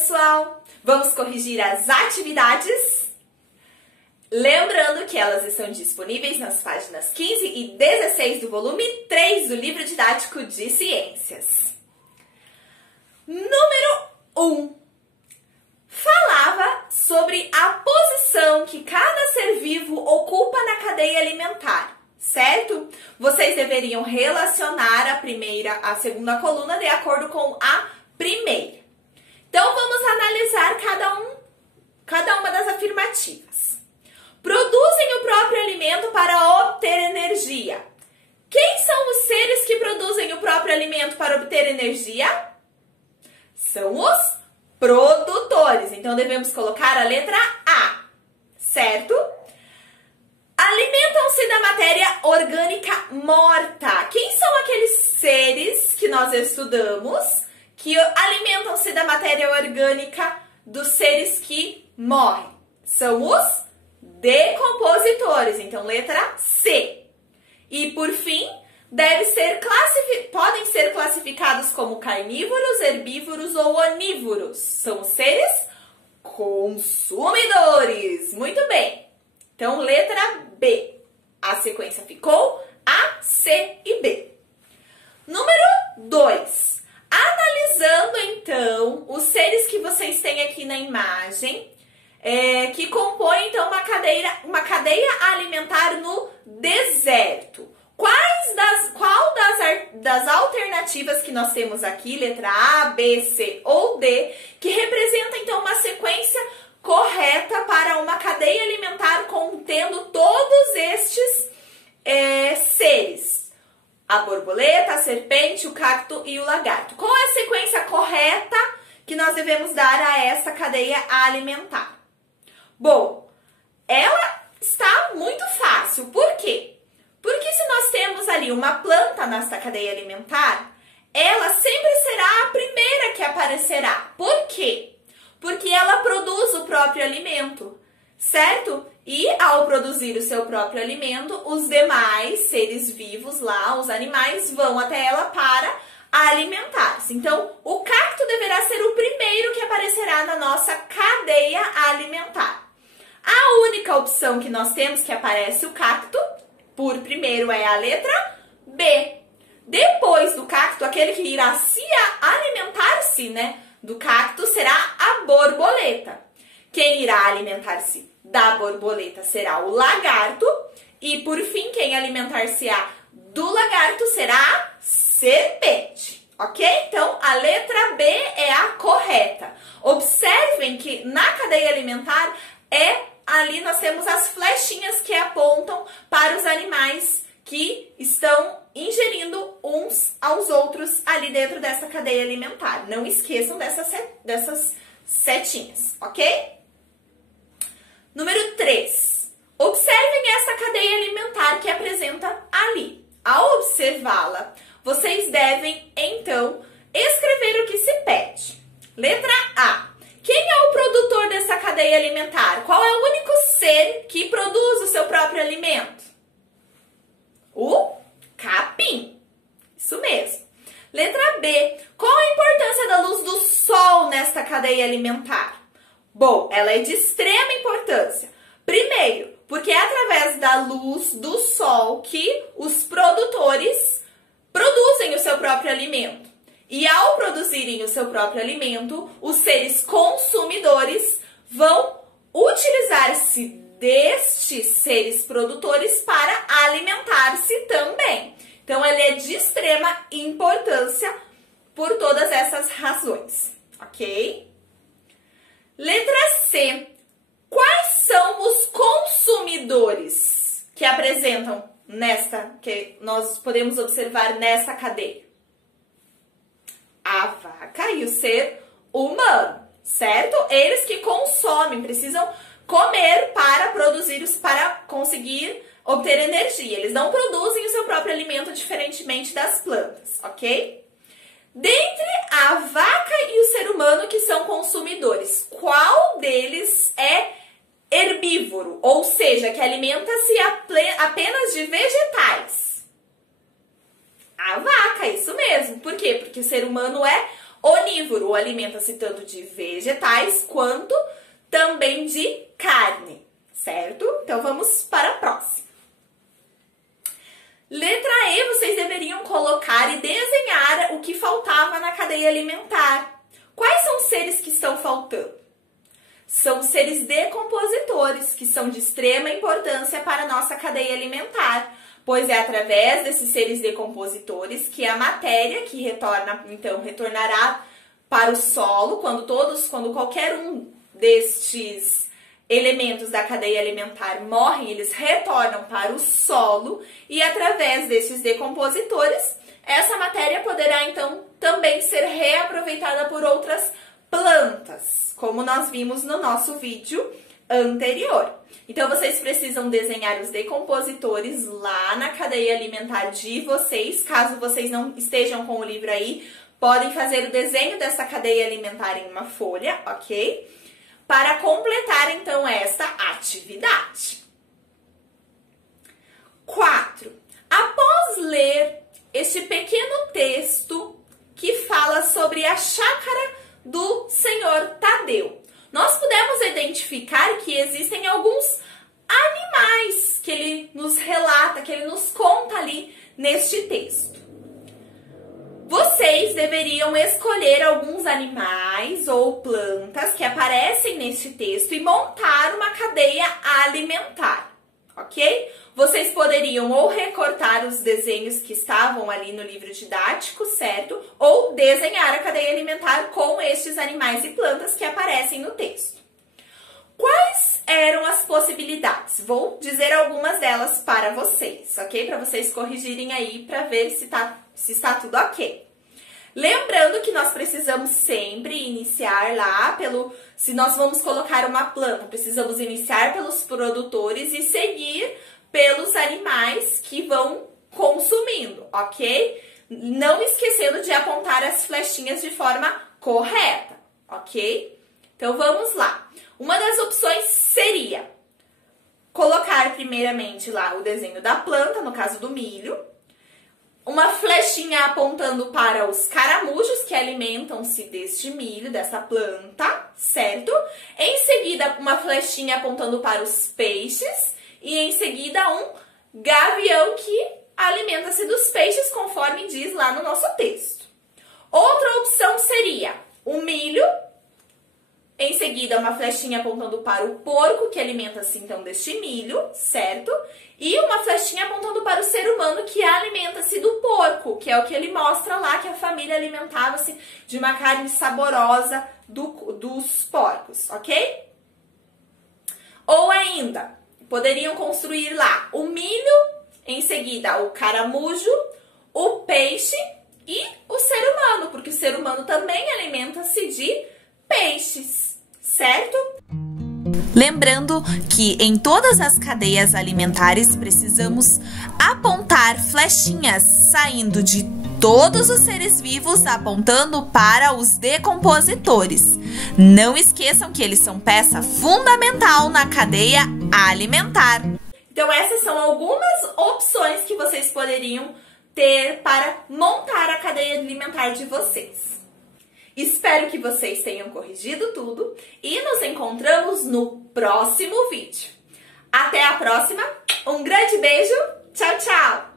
pessoal! Vamos corrigir as atividades? Lembrando que elas estão disponíveis nas páginas 15 e 16 do volume 3 do livro didático de ciências. Número 1. Falava sobre a posição que cada ser vivo ocupa na cadeia alimentar, certo? Vocês deveriam relacionar a primeira, a segunda coluna de acordo com a primeira. Então, vamos analisar cada uma das afirmativas. Produzem o próprio alimento para obter energia. Quem são os seres que produzem o próprio alimento para obter energia? São os produtores. Então, devemos colocar a letra A, certo? Alimentam-se da matéria orgânica morta. Quem são aqueles seres que nós estudamos que alimentam-se da matéria orgânica dos seres que morrem? São os decompositores. Então, letra C. E, por fim, podem ser classificados como carnívoros, herbívoros ou onívoros. São os seres consumidores. Muito bem. Então, letra B. A sequência ficou A, C e B. Número 2. Analisando, então, os seres que vocês têm aqui na imagem, que compõem, então, uma cadeia alimentar no deserto. Qual das alternativas que nós temos aqui, letra A, B, C ou D, que representa, então, uma sequência correta para uma cadeia alimentar contendo todos estes seres? A borboleta, a serpente, o cacto e o lagarto. Qual é a sequência correta que nós devemos dar a essa cadeia alimentar? Bom, ela está muito fácil. Por quê? Porque se nós temos ali uma planta nessa cadeia alimentar, ela sempre será a primeira que aparecerá. Por quê? Porque ela produz o próprio alimento, certo? E ao produzir o seu próprio alimento, os demais seres vivos lá, os animais, vão até ela para alimentar-se. Então, o cacto deverá ser o primeiro que aparecerá na nossa cadeia alimentar. A única opção que nós temos que aparece o cacto, por primeiro, é a letra B. Depois do cacto, aquele que irá se alimentar-se, do cacto será a borboleta. Quem irá alimentar-se da borboleta será o lagarto. E, por fim, quem alimentar-se-á do lagarto será a serpente. Ok? Então, a letra B é a correta. Observem que na cadeia alimentar ali nós temos as flechinhas que apontam para os animais que estão ingerindo uns aos outros ali dentro dessa cadeia alimentar. Não esqueçam dessas setinhas, ok? Número 3. Observem essa cadeia alimentar que apresenta ali. Ao observá-la, vocês devem, então, escrever o que se pede. Letra A. Quem é o produtor dessa cadeia alimentar? Qual é o único ser que produz o seu próprio alimento? O capim. Isso mesmo. Letra B. Qual a importância da luz do sol nesta cadeia alimentar? Bom, ela é de extrema importância. Primeiro, porque é através da luz do sol que os produtores produzem o seu próprio alimento. E ao produzirem o seu próprio alimento, os seres consumidores vão utilizar-se destes seres produtores para alimentar-se também. Então, ele é de extrema importância por todas essas razões, ok? Letra C. Quais são os consumidores que apresentam que nós podemos observar nessa cadeia? A vaca e o ser humano, certo? Eles que consomem, precisam comer para conseguir obter energia. Eles não produzem o seu próprio alimento diferentemente das plantas, ok? Dentre a vaca e o ser humano que são consumidores, qual deles é herbívoro? Ou seja, que alimenta-se apenas de vegetais? A vaca, isso mesmo. Por quê? Porque o ser humano é Onívoro, alimenta-se tanto de vegetais quanto também de carne, certo? Então vamos para a próxima. Letra E, vocês deveriam colocar e desenhar o que faltava na cadeia alimentar. Quais são os seres que estão faltando? São seres decompositores, que são de extrema importância para a nossa cadeia alimentar, pois é através desses seres decompositores que a matéria que retornará para o solo, quando qualquer um destes elementos da cadeia alimentar morrem, eles retornam para o solo e através desses decompositores, essa matéria poderá então também ser reaproveitada por outras plantas, como nós vimos no nosso vídeo anterior. Então, vocês precisam desenhar os decompositores lá na cadeia alimentar de vocês. Caso vocês não estejam com o livro aí, podem fazer o desenho dessa cadeia alimentar em uma folha, ok? Para completar, então, esta atividade. 4. Após ler este pequeno texto que fala sobre a chácara do Senhor Tadeu, nós pudemos identificar que existem alguns animais que ele nos relata, que ele nos conta ali neste texto. Vocês deveriam escolher alguns animais ou plantas que aparecem neste texto e montar uma cadeia alimentar, ok? Vocês poderiam ou recortar os desenhos que estavam ali no livro didático, certo? Ou desenhar a cadeia alimentar com estes animais e plantas que aparecem no texto. Quais eram as possibilidades? Vou dizer algumas delas para vocês, ok? Para vocês corrigirem aí para ver se está tudo ok. Lembrando que nós precisamos sempre iniciar lá se nós vamos colocar uma planta, precisamos iniciar pelos produtores e seguir pelos animais que vão consumindo, ok? Não esquecendo de apontar as flechinhas de forma correta, ok? Então vamos lá. Uma das opções seria colocar primeiramente lá o desenho da planta, no caso do milho, uma flechinha apontando para os caramujos que alimentam-se deste milho, dessa planta, certo? Em seguida, uma flechinha apontando para os peixes e em seguida um gavião que alimenta-se dos peixes, conforme diz lá no nosso texto. Outra opção seria o milho, em seguida uma flechinha apontando para o porco, que alimenta-se então deste milho, certo? E uma flechinha apontando para o ser humano, que alimenta-se do porco, que é o que ele mostra lá, que a família alimentava-se de uma carne saborosa dos porcos, ok? Ou ainda, poderiam construir lá o milho, em seguida o caramujo, o peixe e o ser humano, porque o ser humano também alimenta-se de peixes, certo? Lembrando que em todas as cadeias alimentares precisamos apontar flechinhas saindo de todos os seres vivos, apontando para os decompositores. Não esqueçam que eles são peça fundamental na cadeia alimentar. Então essas são algumas opções que vocês poderiam ter para montar a cadeia alimentar de vocês. Espero que vocês tenham corrigido tudo e nos encontramos no próximo vídeo. Até a próxima, um grande beijo, tchau, tchau!